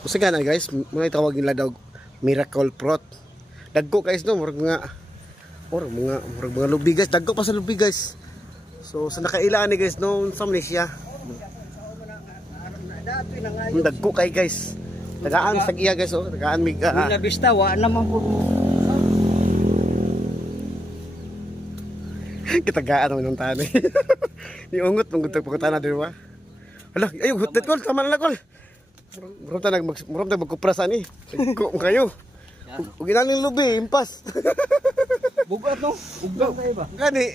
Kasi nga na guys, muna tawag nila daw miracle fruit. Dagko guys no, murag mga lubi guys, dagko pa sa lubi guys. So sa nakailaan ni guys no, sa Malaysia. Dagko kay guys. Tagaan sa iya guys oh, tagaan mig nabista wa naman po. Kitagaan naman ng tani. Ni ungot mong gutag pagkatana di ba? Hala, ayo hutet kol, tama na kol. Muram ta magkupras ani. Ko kayo. Ug inaling lubi, impas. Bugat no? Ugdang kay ba? Gani.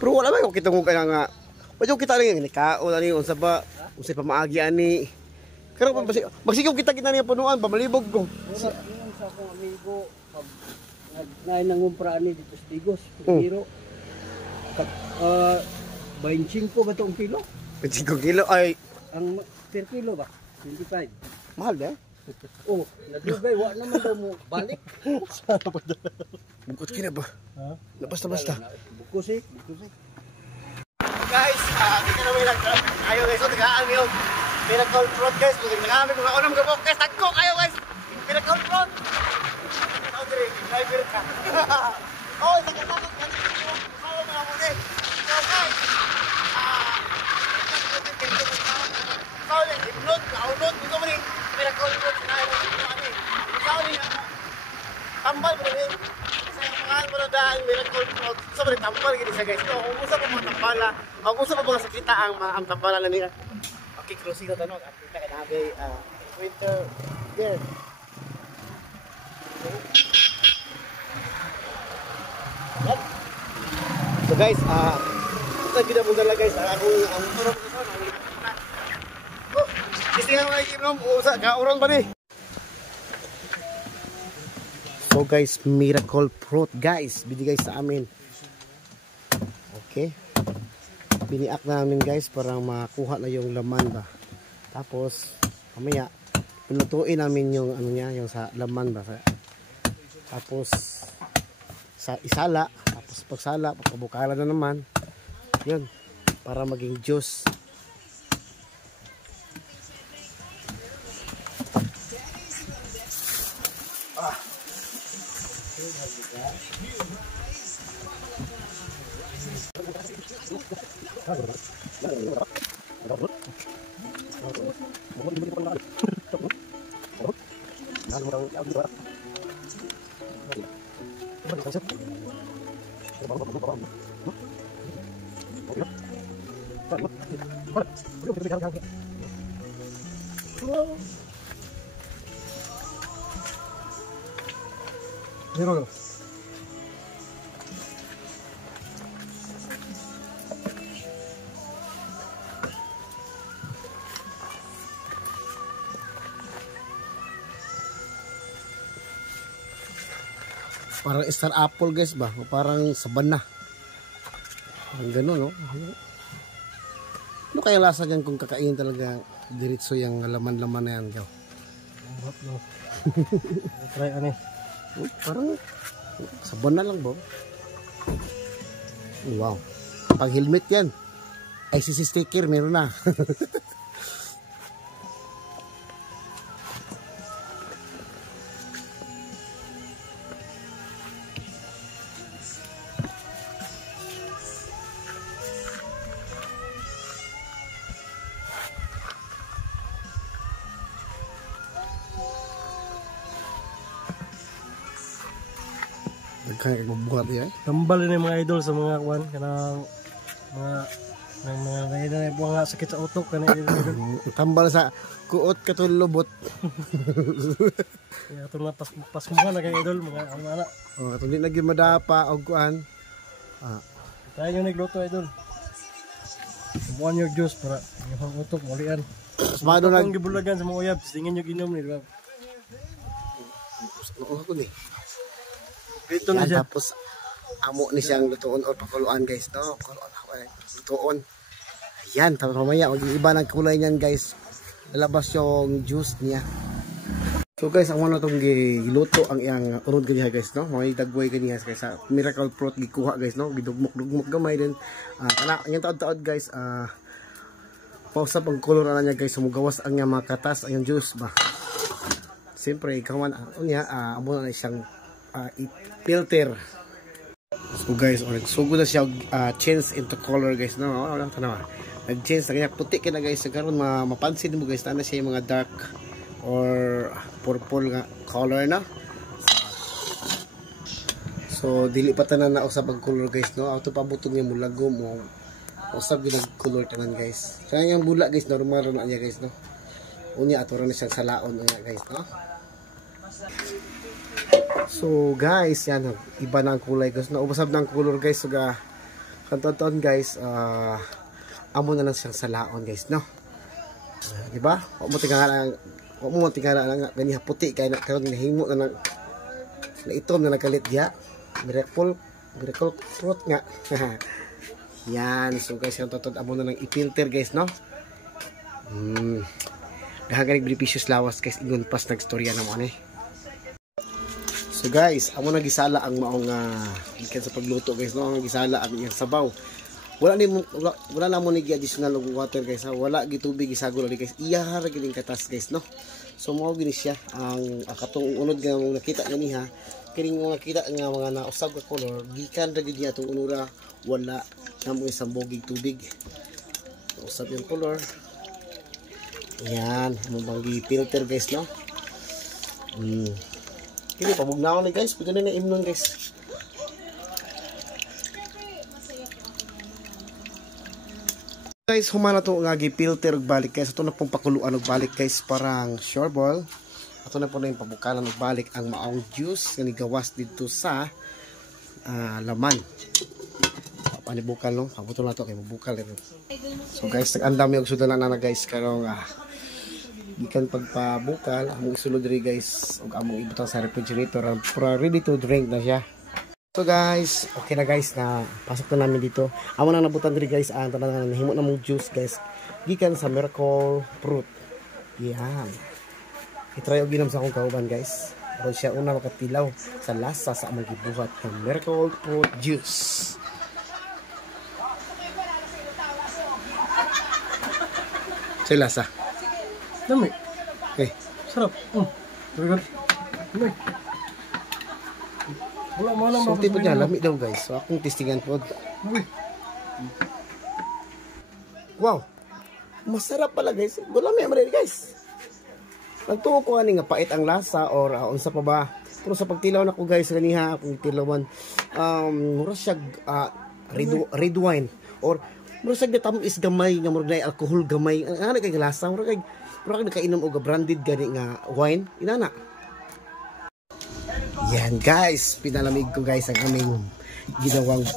Pero wala ba ko kitong kaya nga. Wadyo kita lang ni kaon ani unsa ba? Unsay pamaagi ani. Pero magsigaw kita niya punuan, pamalibog ko. Sa akong amigo nagnain nang umpra ani dito sa Tigos, Piro. 25 ba tong kilo? 25 kilo ay ang per kilo ba? 25. mahal ba? Oh, nadugay wa naman daw mo balik. Bukod kina ba? Ha? Basta. Bukusik. Guys, hindi ka namin ayaw guys, so tagaan yung miracle fruit guys. Nagamit mga unang gabok guys, tagko kayo guys. Miracle fruit. Audrey, driver ka. Oh, nagkatatot ka nito. Sawa mga muli. So guys, iblot, kaunod, ito mo rin. Miracle fruit, sinahin mo ito kami. Ikaw rin, tambal mo rin. Ang mga dahil miracle fruit, sobrang tambal gini siya guys. So, kung gusto po mga tambala, kung gusto po mga sakita ang tambala na niya. Okay, closing na tanong. At kita ka nabi, winter beer. So guys, kita mo dala guys, ang turok ko sa istingan mo na ikinom, kaurang pa ni. So guys, miracle fruit guys, binigay sa amin. Okay. Biniak namin guys para makuha na yung laman ba. Tapos mamaya pinutuin namin yung ano niya, yung sa laman ba. Tapos sa isala, tapos pagsala, pagkabukala na naman. 'Yun, para maging juice. Parang star apple guys ba? O parang sabana. Ang gano'n no? Ano kaya lasa dyan kung kakain talaga diretso yung laman-laman na yan? No. Try ano? Parang sabana lang ba? Wow. Pag helmet yan. ICC sticker meron na. Kaya magbuhat yan. Tambal ni mga idol sa mga kwan kanang mga idol na mga sakit sa utok kana idol. Tambal sa kuot katulubot. Ya to na pas mo na kay idol mga anak. Oh, tundi lagi madapa og kuan. Tayo nagluto idol. Buwan yung juice para yung utok malian. Mado nag gibulagan sa mga uyab, tingin yung inom ni ba. Ako ni. Dito na siya. Tapos amo ni siyang lutuon or pakuluan guys no. Lutuon. Ayan, tapos mamaya mag-iiba ng kulay niyan guys. Lalabas yung juice niya. So guys, ang mga itong giluto ang iyang urod kaniya guys no. Mga dagway kaniya guys sa miracle fruit gikuha guys no. Gidugmok-dugmok gamay din. Kana yung taod-taod guys pausap ang color na niya guys, sumugawas ang niya mga katas ang juice ba. Siyempre ikaw niya amo na siyang i-filter. So guys, sugod na siya change into color guys, no? Tanawa. Nag-change na kanya puti kina guys, karon mapansin mo guys na siya yung mga dark or purple nga color na. So dili pa tanan na usab ang color guys, no? Auto pabutong niya mulago mo. Usab gyud color tanan guys. Kaya yung bula guys, normal na niya guys, no? Unya ato ra na siyang salaon unya guys, no? So guys, yan iba na ang kulay guys, no? Ubasab na ang color guys, so kanton guys, amo na lang siyang salaon guys, no? Di ba? Wa mo tingala lang ganiha puti kay karon himo na itom na nagalit diha. Miracle fruit nga. Yan, so guys, yung totoo amo na lang i-filter guys, no? Dahang beneficious lawas guys, ingon pas nagstorya na mo ni. So guys, amo na gisala ang maong gikan sa pagluto guys, no? Ang gisala ang iyang sabaw. Wala na mo ni additional water guys, ha? Wala gitubig gisagol ali guys. Iya ra gining katas guys, no? So mao gini siya ang katong unod nga mong nakita ganiha. Kining mga kita nga mga nausab ka color, gikan ra gid atong unura, wala na mo isang bogig tubig. Usab yung color. Yan, mo bang filter guys, no? Kini pabugnaon ni guys, pwede na imnon guys. Guys, humana to nga gi-filter og balik guys. Ato na pong pakuluan og balik guys, parang shoreball. Ato na po na yung pabukalan og balik ang maong juice nga gawas dito sa laman. Panibukal no, pabutol na to kay mabukal ito. So guys, nag-andam yung sudalan na guys karong gikan pagpabukal among isulod diri guys ug among ibutang sa refrigerator para ready to drink na siya. So guys, okay na guys, na pasok na namin dito. Amo na nabutan diri guys ang tanang nahimo na mong juice guys gikan sa Miracle Fruit. Yan. I-try og ginom sa akong kauban guys. Pero siya una makatilaw sa lasa sa among gibuhat ng Miracle Fruit juice. Sa lasa. Dami. Okay. Sarap. Very good. Dami. Wala mo lang. So tipo niya, lami daw guys. So akong testingan po. Wow. Masarap pala guys. Wala may amari guys. Nagtuo ko ani nga pait ang lasa or unsa pa ba. Pero sa pagtilaw na ko guys ganiha akong tilawan mura siya red wine or mura siya tamis gamay nga mura na alcohol gamay. Ano kay lasa mura kay nakainom og branded gani nga wine inana. Yan guys, pinalamig ko guys ang aming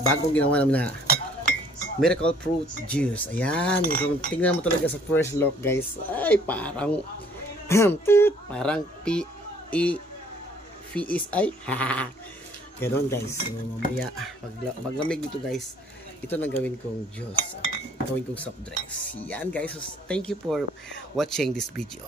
bagong ginawa namin na Miracle Fruit Juice. Ayan, kung tingnan mo talaga sa first look guys, ay parang parang PECI. Ganon guys. So mamaya paglamig dito guys, ito nang gawin kong juice. Gawin kong soft drinks. Yan guys, so thank you for watching this video.